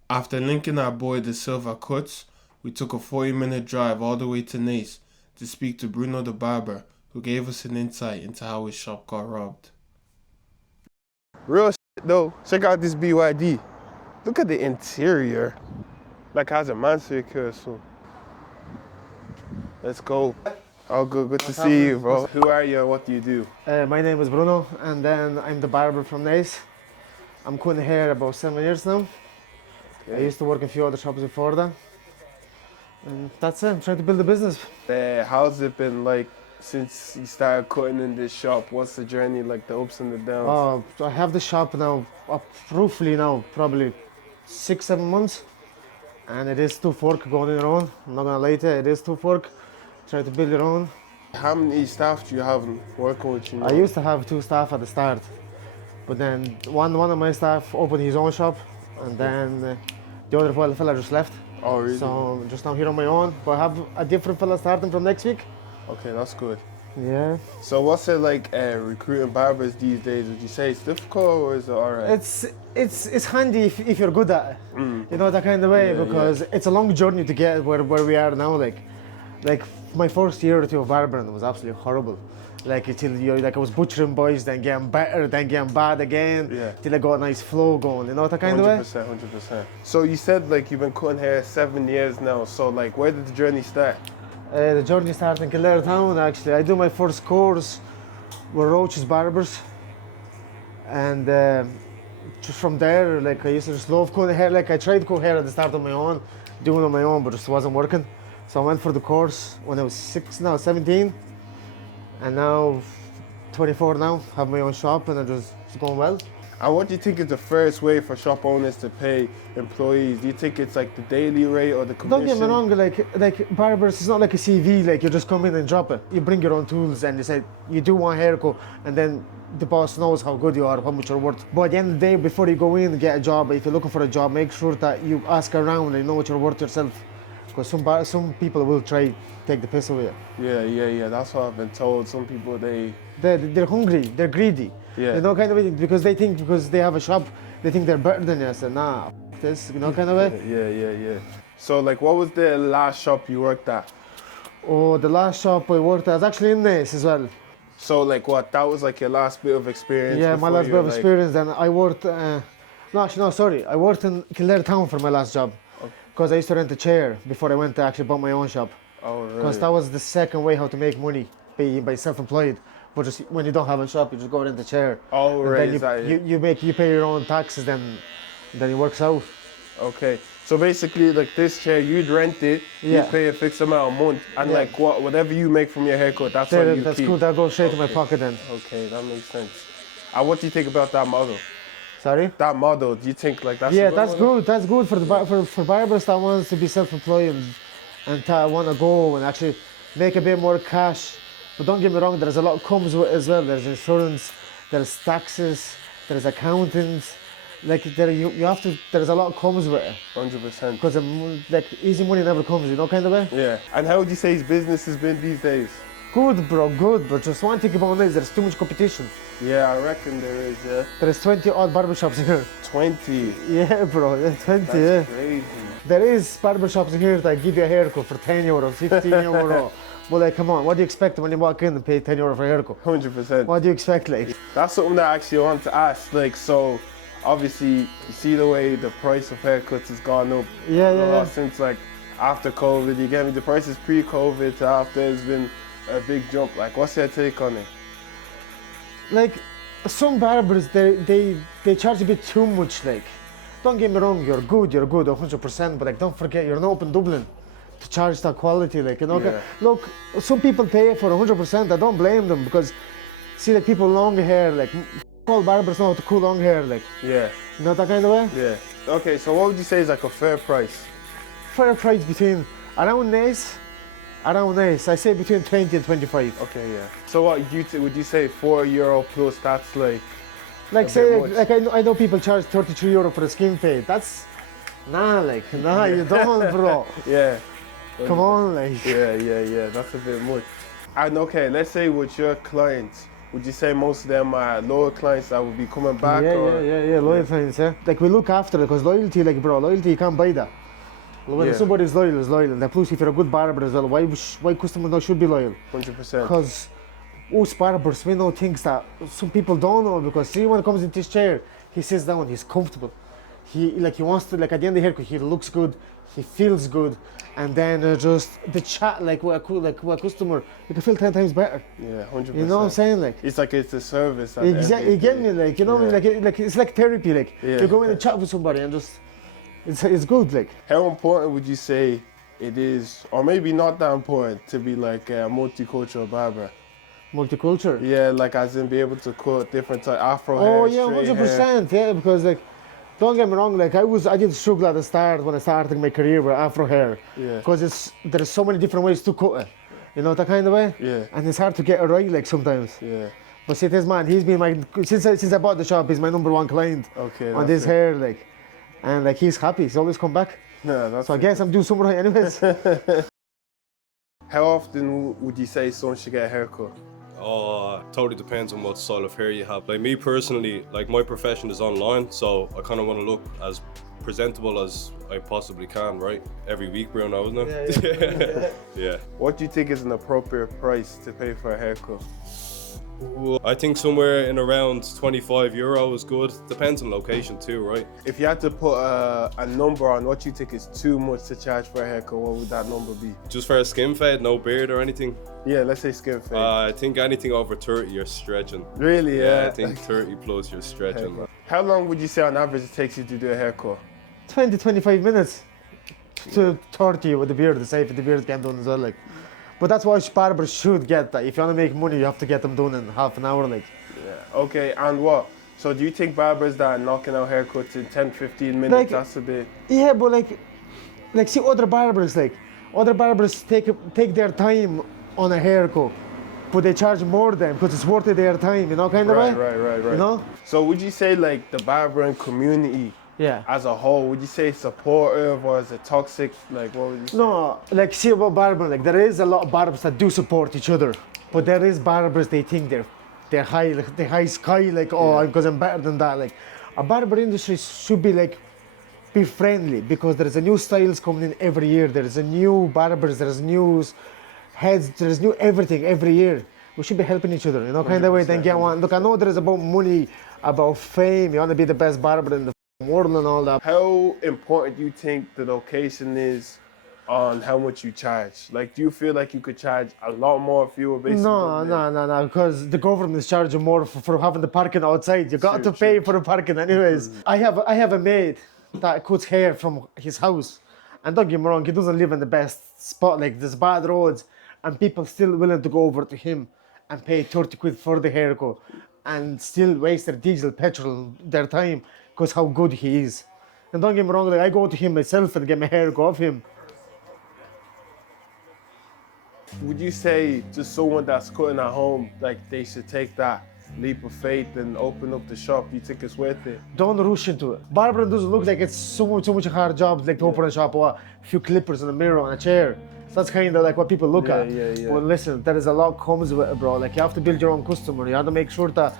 After linking our boy the Silver Cuts, we took a 40-minute drive all the way to Nice to speak to Bruno the barber, who gave us an insight into how his shop got robbed. Real shit though, check out this BYD. Look at the interior. Like has a monster here soon. Let's go. Oh, good to see you, bro. Who are you and what do you do? My name is Bruno, and then I'm the barber from Nice. I'm cutting hair about 7 years now. I used to work in a few other shops before that. And that's it, I'm trying to build a business. How's it been like since you started cutting in this shop? What's the journey like, the ups and the downs? I have the shop now, roughly now, probably 6-7 months. And it is tough work going in your own. I'm not gonna lie to you, it is tough work. Try to build your own. How many staff do you have working with you now? I used to have 2 staff at the start. But then one of my staff opened his own shop, and then the other fella just left. Oh, really? So I'm just now here on my own. But I have a different fella starting from next week. Okay, that's good. Yeah. So what's it like recruiting barbers these days? Would you say it's difficult or is it alright? It's handy if you're good at it. You know, that kind of way, because it's a long journey to get where we are now. Like my first year or two of barbering was absolutely horrible. Like until I was butchering boys, then getting better, then getting bad again, till I got a nice flow going. You know, that kind of way. 100%. So you said like you've been cutting hair 7 years now. So like, where did the journey start? The journey started in Kildare Town actually. I do my first course with Roach's Barbers, and just from there, like I used to just love cutting hair. Like I tried to cut hair at the start on my own, doing it on my own, but just wasn't working. So I went for the course when I was 17, and now 24 now, have my own shop, and it's going well. And what do you think is the fairest way for shop owners to pay employees? Do you think it's like the daily rate or the commission? Don't get me wrong, like barbers, it's not like a CV, like you just come in and drop it. You bring your own tools and you say, you do one haircut, and then the boss knows how good you are, how much you're worth. But at the end of the day, before you go in and get a job, if you're looking for a job, make sure that you ask around and you know what you're worth yourself. Because some people will try to take the piss away. Yeah, that's what I've been told. Some people, they're hungry, they're greedy. Yeah. You know, kind of way, because they think because they have a shop, they think they're better than you. I said, nah, this, you know, kind of way. Yeah. So like, what was the last shop you worked at? Oh, the last shop I worked at, I was actually in Nace as well. So like what, that was like your last bit of experience? Yeah, my last bit of experience. Then I worked, I worked in Kildare Town for my last job. Because I used to rent a chair before I went to actually buy my own shop. Oh, really? Because that was the second way how to make money, by self-employed. But just when you don't have a shop, you just go rent a chair. Oh, right. Then you pay your own taxes, then it works out. Okay. So basically, like this chair, you'd rent it, you pay a fixed amount a month, and like whatever you make from your haircut, that's what you keep. That's cool, that goes straight to my pocket then. Okay, that makes sense. And what do you think about that model? Sorry? That model, do you think like that's that's good. That's good for barbers that wants to be self-employed and want to go and actually make a bit more cash. But don't get me wrong, there's a lot comes with it as well. There's insurance, there's taxes, there's accountants. Like there's a lot comes with it. 100%. Because like easy money never comes, you know, kind of way. Yeah. And how would you say his business has been these days? Good, bro, good. But just one thing about it is there's too much competition. Yeah, I reckon there is, yeah. There's 20 odd barbershops in here. 20? Yeah, bro, 20, That's crazy. There is barbershops in here that give you a haircut for 10 euro, 15 euro. Well, like, come on, what do you expect when you walk in and pay 10 euro for a haircut? 100%. What do you expect, like? That's something that I actually want to ask. Like, so obviously, you see the way the price of haircuts has gone up. Yeah. Since like after COVID, you get me. The prices pre-COVID to after has been a big jump. Like, what's your take on it? Like, some barbers, they charge a bit too much. Like, don't get me wrong, you're good, 100%. But like, don't forget, you're not up in Dublin to charge that quality. Like, you know, look, some people pay for 100%. I don't blame them because, see, like people with long hair, like all barbers know how to cool long hair. Like, yeah, you know that kind of way. Yeah. Okay, so what would you say is like a fair price? Fair price between around Nace, I say between 20 and 25. Okay, yeah. So what would you say €4 plus? That's like say like I know people charge 33 euro for a skin fade. That's you don't, bro. Yeah. Come on, like. Yeah. That's a bit much. And okay, let's say with your clients, would you say most of them are loyal clients that will be coming back? Yeah, loyal clients, yeah. Like we look after it because loyalty, like bro, loyalty you can't buy that. When somebody's loyal, is loyal. And plus, if you're a good barber as well, why customers not should be loyal? 100%. Because us barbers, we know things that some people don't know. Because see, when he comes into his chair, he sits down, he's comfortable. He wants to, like at the end of the haircut, he looks good, he feels good, and then just the chat, like with a customer, you can feel 10 times better. Yeah, 100%. You know what I'm saying, like? It's like it's a service. Exactly, you get me, like, you know what I mean? Like it's like therapy, like you go in and chat with somebody and just. It's good, like. How important would you say it is, or maybe not that important, to be like a multicultural barber? Multicultural? Yeah, like as in be able to cut different type Afro hair. Oh yeah, 100%. Yeah, because like, don't get me wrong, like I did struggle at the start when I started my career with Afro hair. Yeah. Because there's so many different ways to cut it. You know that kind of way. Yeah. And it's hard to get it right, like sometimes. Yeah. But see, this man, he's been my since I bought the shop. He's my #1 client. Okay. On this hair, like, and like he's happy. He's always come back. Yeah, that's so I guess I'm doing something right, anyways. How often would you say someone should get a haircut? Oh, totally depends on what style of hair you have. Like me personally, like my profession is online, so I kind of want to look as presentable as I possibly can, right? Every week, Bruno, isn't it? Yeah. Yeah. What do you think is an appropriate price to pay for a haircut? Well, I think somewhere in around €25 is good. Depends on location too, right? If you had to put a number on what you think is too much to charge for a haircut, what would that number be? Just for a skin fade, no beard or anything? Yeah, let's say skin fade. I think anything over 30 you're stretching. Really? Yeah. I think 30 plus you're stretching. How long would you say on average it takes you to do a haircut? 20, 25 minutes to 30 with the beard, to say if the beard get done as well, like. But that's why barbers should get that. If you want to make money, you have to get them done in half an hour, like. Yeah. Okay, and what? So do you think barbers that are knocking out haircuts in 10, 15 minutes, Like- that's a bit... Yeah, but like see other barbers take their time on a haircut, but they charge more than because it's worth their time, you know, kind of way. Right. You know? So would you say like the barbering community as a whole, would you say supportive or is it toxic? Like what would you say? No, like see about barbering, like there is a lot of barbers that do support each other, but there is barbers they think they're high, like the high sky, like because I'm better than that. Like a barber industry should be like be friendly because there is a new styles coming in every year. There is a new barbers, there is new heads, there is new everything every year. We should be helping each other, you know, kind of way. Then get one. Look, I know there is about money, about fame. You want to be the best barber in the world and all that. How important do you think the location is on how much you charge? Like, do you feel like you could charge a lot more if you were basically... No, because the government is charging more for having the parking outside. You got to pay for the parking anyways. I have a mate that cuts hair from his house, and don't get me wrong, he doesn't live in the best spot. Like there's bad roads, and people still willing to go over to him and pay 30 quid for the haircut, and still waste their diesel, petrol, their time, because how good he is. And don't get me wrong, like I go to him myself and get my hair cut off him. Would you say to someone that's cutting at home, like they should take that leap of faith and open up the shop? You think it's worth it? Don't rush into it. Barbering doesn't look like it's so much a hard job, like to open a shop or a few clippers and a mirror and a chair. So that's kind of like what people look at. Yeah. But listen, there is a lot comes with it, bro. Like you have to build your own customer. You have to make sure that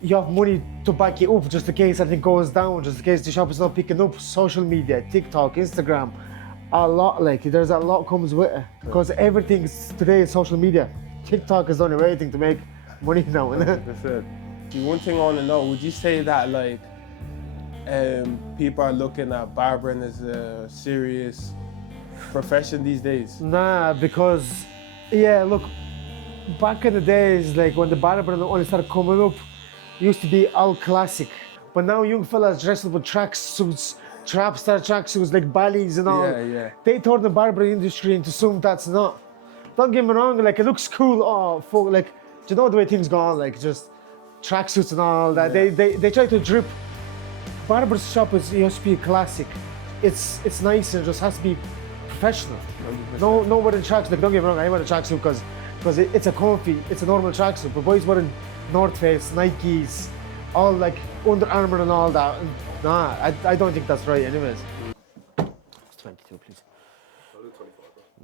you have money to back you up just in case anything goes down, just in case the shop is not picking up. Social media, TikTok, Instagram, a lot. Like there's a lot comes with it because everything today is social media. TikTok is the only way thing to make money now, innit? 100%. One thing I want to know, would you say that like people are looking at barbering as a serious profession these days? Nah, because look, back in the days, like when the barbering only started coming up, it used to be all classic. But now young fellas dressed up with tracksuits, trapstar tracksuits, like ballys and all. Yeah. They turned the barbering industry into something that's not. Don't get me wrong, like it looks cool. Oh, fuck, like do you know the way things go on? Like just tracksuits and all that. They try to drip. Barbershop is used to be classic. It's nice and it just has to be professional. No wearing tracks. Like don't get me wrong, I wear a tracksuit because it's a comfy, it's a normal tracksuit. But boys wearing North Face, Nikes, all like Under Armour and all that. Nah, I don't think that's right. Anyways. 22, please.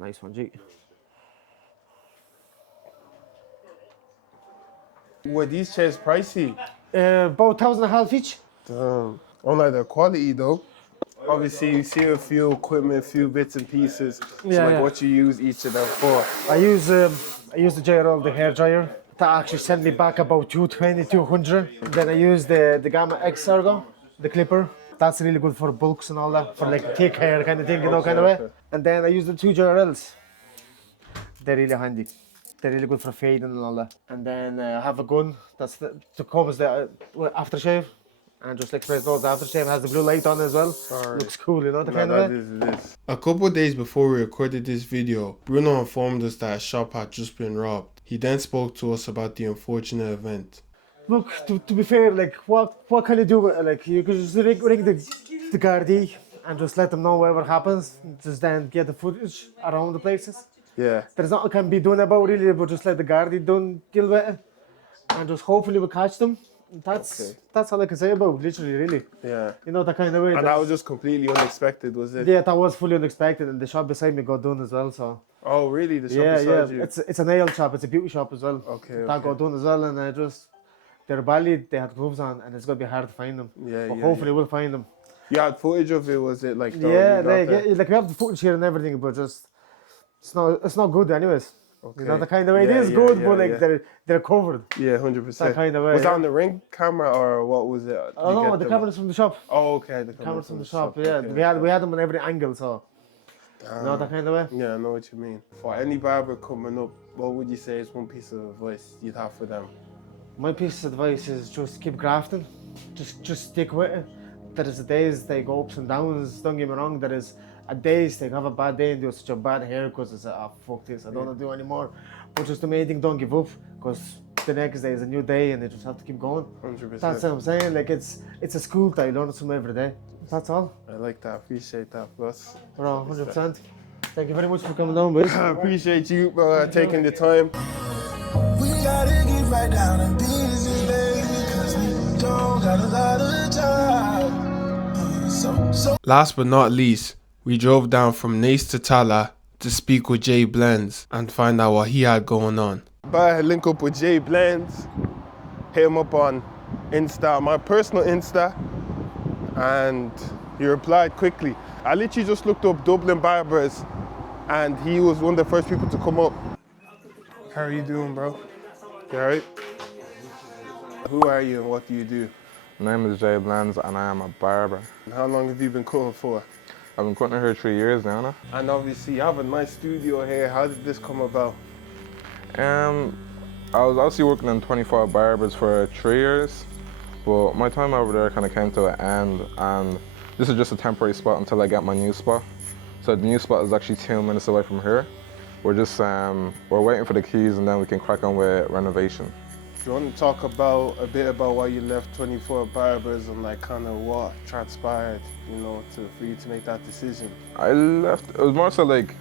Nice one, G. Were these chairs pricey? About $1,500 each. Damn. Unlike the quality though. Obviously you see a few equipment, a few bits and pieces. So what you use each of them for? I use the JRL, the hair dryer. That actually sent me back about 220, 200. Then I use the Gamma X Ergo, the clipper. That's really good for bulks and all that, for like thick hair kind of thing, you know, kind of way. And then I use the 2 JRLs. They're really handy. They're really good for fading and all that. And then I have a gun that's to cover the aftershave. And just like press those, the aftershave has the blue light on as well. Looks cool, you know, the kind of way. A couple of days before we recorded this video, Bruno informed us that his shop had just been robbed. He then spoke to us about the unfortunate event. Look, to be fair, like what can you do? Like you could just ring the Gardaí and just let them know whatever happens. Just then get the footage around the places. Yeah. There's nothing can be done about it really, but just let the Gardaí deal with it. and just hopefully we'll catch them. That's all I can say about it, literally, really. Yeah. You know, that kind of way. And that was just completely unexpected, was it? Yeah, that was fully unexpected, and the shop beside me got done as well, so. Oh, really? The shop beside you? It's a nail shop, it's a beauty shop as well. Okay, That got done as well, and I just, they're badly, they had gloves on, and it's going to be hard to find them. Yeah, but hopefully we'll find them. You had footage of it, was it like? Yeah, like we have the footage here and everything, but just it's not good anyways. Okay. You know, the kind of way it is good, but like they're covered. Yeah, 100%. That kind of way. Was that on the Ring camera or what was it? Oh no, the cameras from the shop. Oh, okay, the cameras from the shop. Yeah, Okay. we had them on every angle, so. You know, that kind of way. Yeah, I know what you mean. For any barber coming up, what would you say is one piece of advice you'd have for them? My piece of advice is just keep grafting. Just stick with it. There is days they go ups and downs, don't get me wrong, there is days they have a bad day and do such a bad haircut, it's fuck this, I don't want to do anymore. But just the main thing, don't give up, because the next day is a new day and you just have to keep going. 100%. That's what I'm saying, like it's a school that you learn something every day. That's all. I like that, appreciate that, boss. Bro, 100%. Thank you very much for coming down, boys. I appreciate you taking the time. We gotta get right down to business, baby, cause we don't got a lot of time. Last but not least, we drove down from Nace to Tala to speak with Jay Blends and find out what he had going on. But link up with Jay Blends, hit him up on Insta, my personal Insta, and he replied quickly. I literally just looked up Dublin barbers and he was one of the first people to come up. How are you doing, bro? You alright? Who are you and what do you do? My name is Jay Blends and I am a barber. And how long have you been cutting for? I've been cutting here 3 years now. No? And obviously you have a nice studio here. How did this come about? I was actually working in 24 barbers for 3 years, but my time over there kind of came to an end, and this is just a temporary spot until I get my new spot. So the new spot is actually 2 minutes away from here. We're just we're waiting for the keys and then we can crack on with renovation. Do you want to talk about a bit about why you left 24 barbers and like kind of what transpired, you know, for you to make that decision? I left, it was more so like,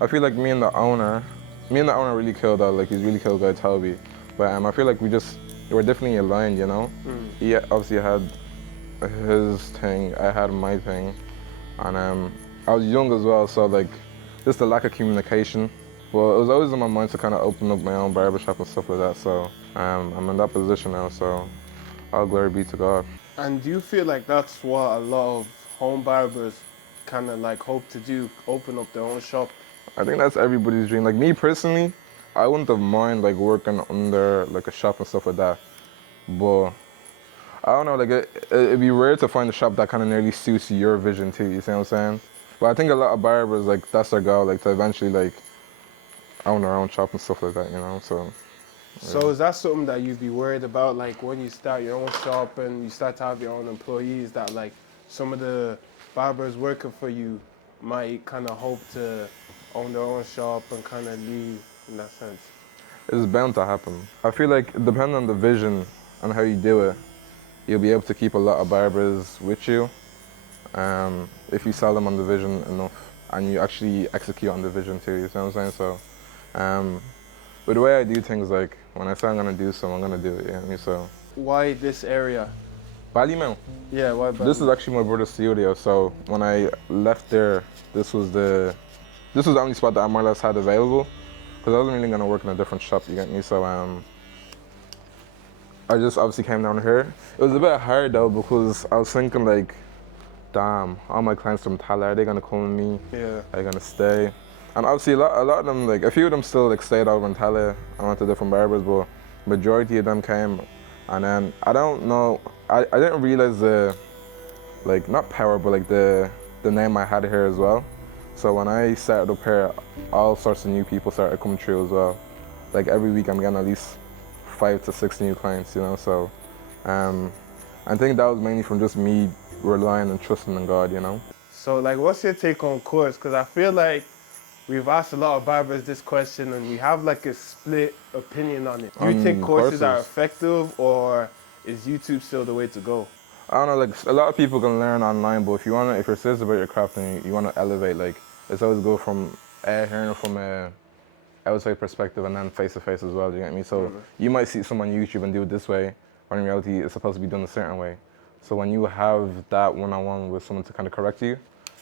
I feel like me and the owner really killed out, like he's really killed guy Toby. But I feel like we were definitely aligned, you know? He obviously had his thing, I had my thing. And I was young as well, so like, just the lack of communication. Well, it was always in my mind to kind of open up my own barbershop and stuff like that, so I'm in that position now, so all glory be to God. And do you feel like that's what a lot of home barbers kind of like hope to do, open up their own shop? I think that's everybody's dream. Like me personally, I wouldn't have mind like working under like a shop and stuff like that, but I don't know, like it'd be rare to find a shop that kind of nearly suits your vision too, you see what I'm saying? But I think a lot of barbers, like that's their goal, like to eventually like own their own shop and stuff like that, you know, so. Yeah. So is that something that you'd be worried about, like when you start your own shop and you start to have your own employees, that like some of the barbers working for you might kind of hope to own their own shop and kind of leave in that sense? It's bound to happen. I feel like depending on the vision and how you do it, you'll be able to keep a lot of barbers with you if you sell them on the vision enough and you actually execute on the vision too, you see what I'm saying? So, but the way I do things, like when I say I'm gonna do something, I'm gonna do it, you know what I mean? So. Why this area? Ballymount. Yeah, why Ballymount? This is actually my brother's studio, so when I left there, this was the only spot that I more or less had available, because I wasn't really gonna work in a different shop, you get me? So I just obviously came down here. It was a bit hard though, because I was thinking like, damn, all my clients from Tala, are they gonna come with me? Yeah. Are they gonna stay? And obviously a lot of them, like a few of them still like stayed over in Tala and went to different barbers, but majority of them came. And then I don't know, I didn't realize the, like not power, but like the name I had here as well. So when I started up here, all sorts of new people started coming through as well. Like every week I'm getting at least 5 to 6 new clients, you know, so I think that was mainly from just me relying and trusting in God, you know. So like what's your take on course? Because I feel like we've asked a lot of barbers this question and we have like a split opinion on it. Do you think courses are effective or is YouTube still the way to go? I don't know, like a lot of people can learn online, but if you're serious about your craft and you want to elevate, like it's always go from hearing from outside perspective and then face to face as well. Do you get me? So you might see someone on YouTube and do it this way, but in reality, it's supposed to be done a certain way. So when you have that one-on-one with someone to kind of correct you,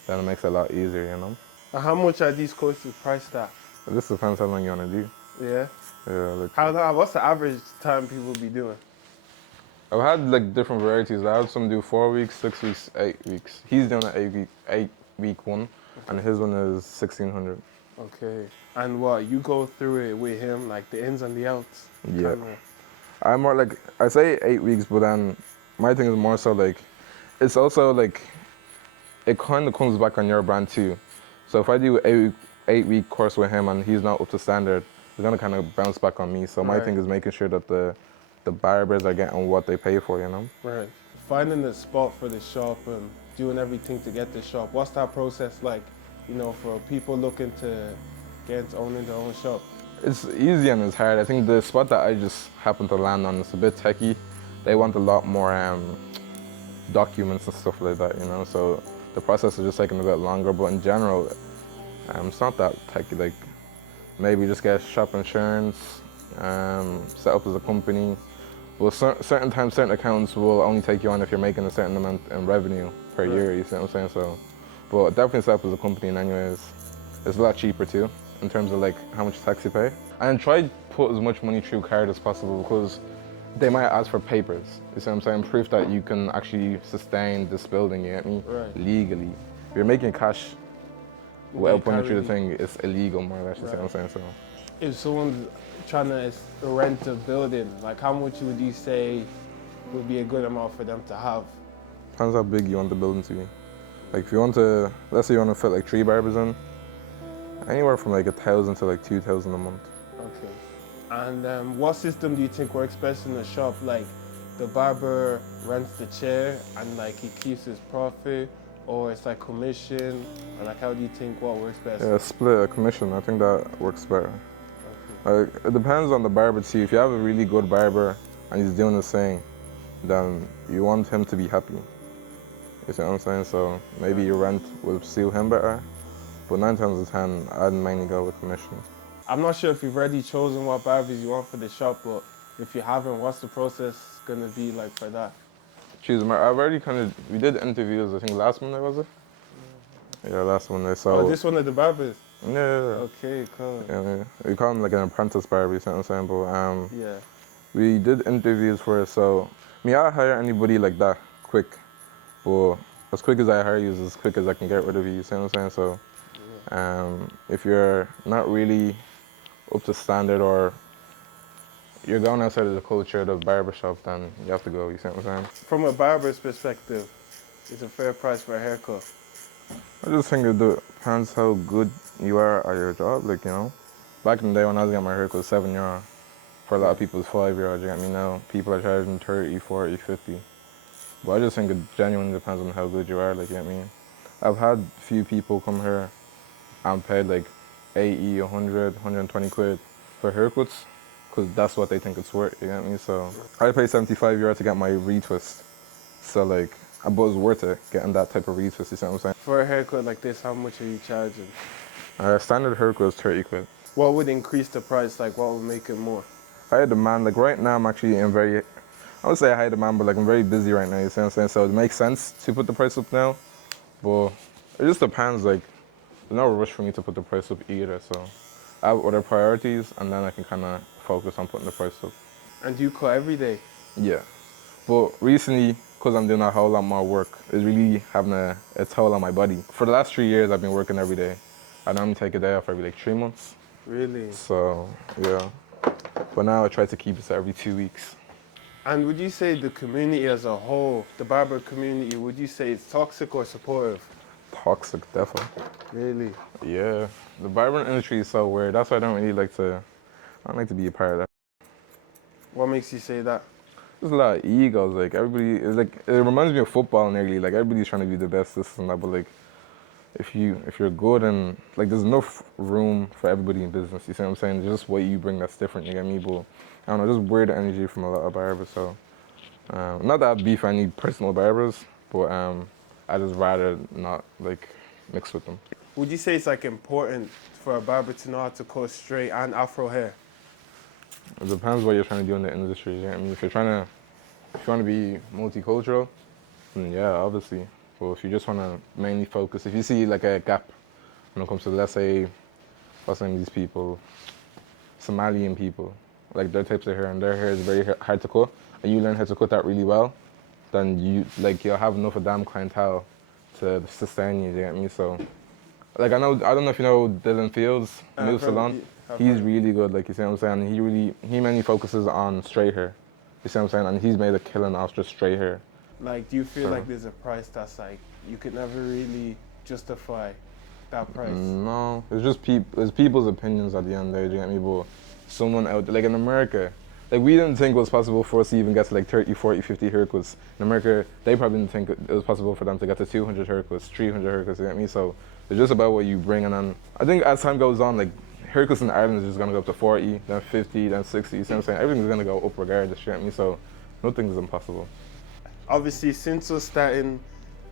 then it makes it a lot easier, you know. And how much are these courses priced at? This depends how long you want to do. Yeah. Yeah. What's the average time people be doing? I've had like different varieties. I had some do 4 weeks, 6 weeks, 8 weeks. He's doing an 8 week one, and his one is 1,600. Okay. And what, you go through it with him, like the ins and the outs? Yeah. I'm more like, I say 8 weeks, but then my thing is more so like, it's also like, it kind of comes back on your brand too. So if I do an 8 week course with him and he's not up to standard, it's gonna kind of bounce back on me. So my thing is making sure that the barbers are getting what they pay for, you know? Right. Finding the spot for the shop and doing everything to get the shop, what's that process like, you know, for people looking to get into owning their own shop? It's easy and it's hard. I think the spot that I just happened to land on is a bit techie. They want a lot more documents and stuff like that, you know? So the process is just taking a bit longer, but in general, it's not that techie. Like, maybe just get shop insurance, set up as a company. Well, certain times, certain accounts will only take you on if you're making a certain amount in revenue per year, you see what I'm saying? So, but definitely set up as a company and anyways, it's a lot cheaper too, in terms of like how much tax you pay. And try to put as much money through card as possible because they might ask for papers, you see what I'm saying? Proof that you can actually sustain this building, you get me? Right. Legally. If you're making cash without putting it through the thing, it's illegal more or less, you see what I'm saying? So. If someone's trying to rent a building, like how much would you say would be a good amount for them to have? Depends how big you want the building to be. Like if you want to, let's say you want to fit like 3 barbers in, anywhere from like 1,000 to like 2,000 a month. Okay. And what system do you think works best in the shop? Like the barber rents the chair and like he keeps his profit, or it's like commission, and like how do you think what works best? Yeah, split a commission. I think that works better. Like, it depends on the barber too. If you have a really good barber and he's doing the same, then you want him to be happy. You see what I'm saying? So maybe your rent will suit him better. But 9 times out of 10, I'd mainly go with commission. I'm not sure if you've already chosen what barbers you want for the shop, but if you haven't, what's the process gonna be like for that? Choose them. I've already we did interviews, I think last Monday, was it? Yeah, last Monday. So. Oh, this one of the barbers? Yeah. Okay, cool. Yeah. We call him like an apprentice barber, you see what I'm saying? But yeah. We did interviews for it, so I hire anybody like that quick. But as quick as I hire you is as quick as I can get rid of you, you see what I'm saying? So if you're not really up to standard or you're going outside of the culture of the barbershop, then you have to go, you see what I'm saying? From a barber's perspective, it's a fair price for a haircut. I just think it depends how good you are at your job, like, you know. Back in the day when I was getting my haircut, it was €7. For a lot of people, it's €5, you get me now. People are charging 30, 40, 50. But I just think it genuinely depends on how good you are, like, you get me? I've had a few people come here and paid like 80, 100, 120 quid for haircuts, because that's what they think it's worth, you get me? So I paid €75 to get my retwist. So like, I thought it was worth it, getting that type of retwist, you see what I'm saying? For a haircut like this, how much are you charging? Standard haircut is 30 quid. What would increase the price? Like, what would make it more? High demand, like right now I'm actually in I would say high demand, but like I'm very busy right now, you see what I'm saying? So it makes sense to put the price up now, but it just depends, like, there's no rush for me to put the price up either, so I have other priorities and then I can kind of focus on putting the price up. And do you cut every day? Yeah, but recently, because I'm doing a whole lot more work, it's really having a toll on my body. For the last 3 years, I've been working every day. I normally take a day off every like 3 months. Really? So, yeah. But now I try to keep it to every 2 weeks. And would you say the community as a whole, the barber community, would you say it's toxic or supportive? Toxic, definitely. Really? Yeah. The barbering industry is so weird. That's why I don't like to be a part of that. What makes you say that? There's a lot of egos. Like everybody, it reminds me of football nearly. Like everybody's trying to be the best, this and that. But like, if you're good and like, there's enough room for everybody in business. You see what I'm saying? Just what you bring that's different. You get me? But I don't know, just weird energy from a lot of barbers. So not that I have beef any personal barbers, but I just rather not like mix with them. Would you say it's like important for a barber to know how to cut straight and afro hair? It depends what you're trying to do in the industry. You know what I mean, if you want to be multicultural, then yeah, obviously. But if you just want to mainly focus, if you see like a gap when it comes to, let's say, what's the name of these people, Somalian people, like their types of hair, and their hair is very hard to cut, and you learn how to cut that really well, then you'll have enough of damn clientele to sustain you. You get me? So, like I don't know if you know Dylan Fields, Move Salon. He's really good. Like you see what I'm saying. He mainly focuses on straight hair. You see what I'm saying? And he's made a killing off just straight hair. Like, do you feel like there's a price that's like you could never really justify that price? No, it's just it's people's opinions at the end of the day. Do you get me? But someone out there, like in America, like we didn't think it was possible for us to even get to like 30, 40, 50 haircuts. In America, they probably didn't think it was possible for them to get to 200 haircuts, 300 haircuts. You get me? So it's just about what you bring, and then I think as time goes on, like haircuts in Ireland is just gonna go up to 40, then 50, then 60. You see what I'm saying? Everything's gonna go up regardless. You get me? So nothing's impossible. Obviously, since we're starting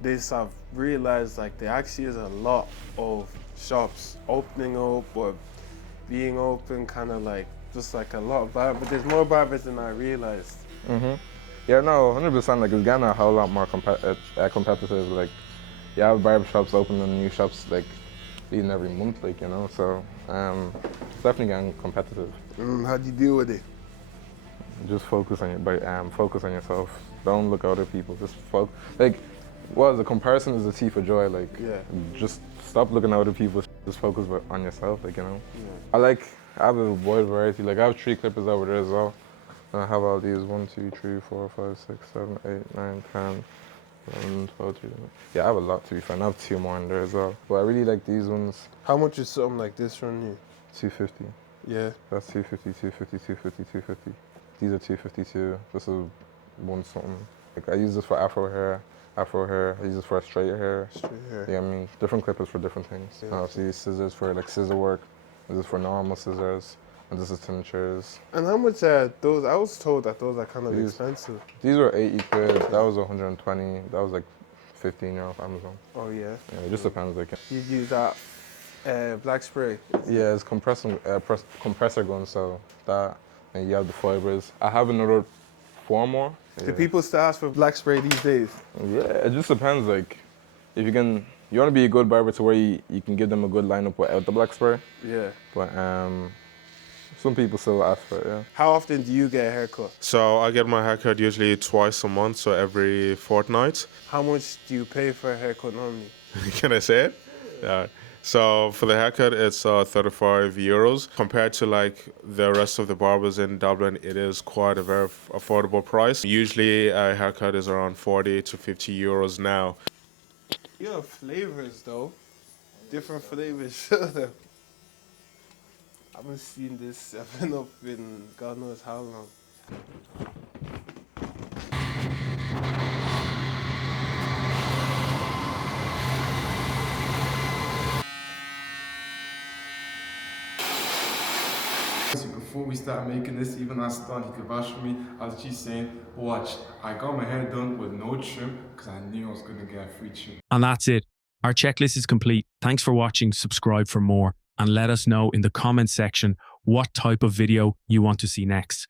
this, I've realized like there actually is a lot of shops opening up or being open, kind of like just like a lot of barbers. But there's more barbers than I realized. Yeah, no, 100%. Like it's getting a whole lot more competitive. Like you have barbershops opening new shops like even every month, like you know. So it's definitely getting competitive. How do you deal with it? Just focus on focus on yourself. Don't look at other people. Just focus. Like, the comparison is the thief of joy. Like, just stop looking at other people. Just focus on yourself. Like, you know. Yeah. I have a wide variety. Like, I have 3 clippers over there as well. And I have all these 1, 2, 3, 4, 5, 6, 7, 8, 9, 10, 11, 12, 13. Yeah, I have a lot to be fair. And I have 2 more in there as well. But I really like these ones. How much is something like this from you? 250. Yeah. That's 250, 250, 250, 250. These are 252. This is 1 something. Like I use this for afro hair. I use this for straight hair. Straight hair. Yeah, I mean, different clippers for different things. Yeah. Obviously, scissors for like scissor work. This is for normal scissors. And this is tinctures. And how much are those? I was told that those are kind of expensive. These were 80 quid. That was 120. That was like 15 euro off Amazon. Oh yeah. Yeah, it just depends. Like. You use that black spray. Yeah, it's compressor gun. So that. And you have the fibers. I have another 4 more. Do people still ask for black spray these days? Yeah, it just depends. Like, if you want to be a good barber to where you can give them a good lineup without the black spray. Yeah. But some people still ask for it. Yeah. How often do you get a haircut? So I get my haircut usually twice a month, so every fortnight. How much do you pay for a haircut normally? Can I say it? Yeah. So for the haircut, it's 35 euros. Compared to like the rest of the barbers in Dublin, it is quite a very affordable price. Usually a haircut is around 40 to 50 euros now. You have flavors though, different flavors. I haven't seen this, I've been up in God knows how long. Before we start making this, even as Stan, he could vouch for me, I was just saying, watch, I got my hair done with no trim because I knew I was going to get a free trim. And that's it. Our checklist is complete. Thanks for watching. Subscribe for more and let us know in the comment section what type of video you want to see next.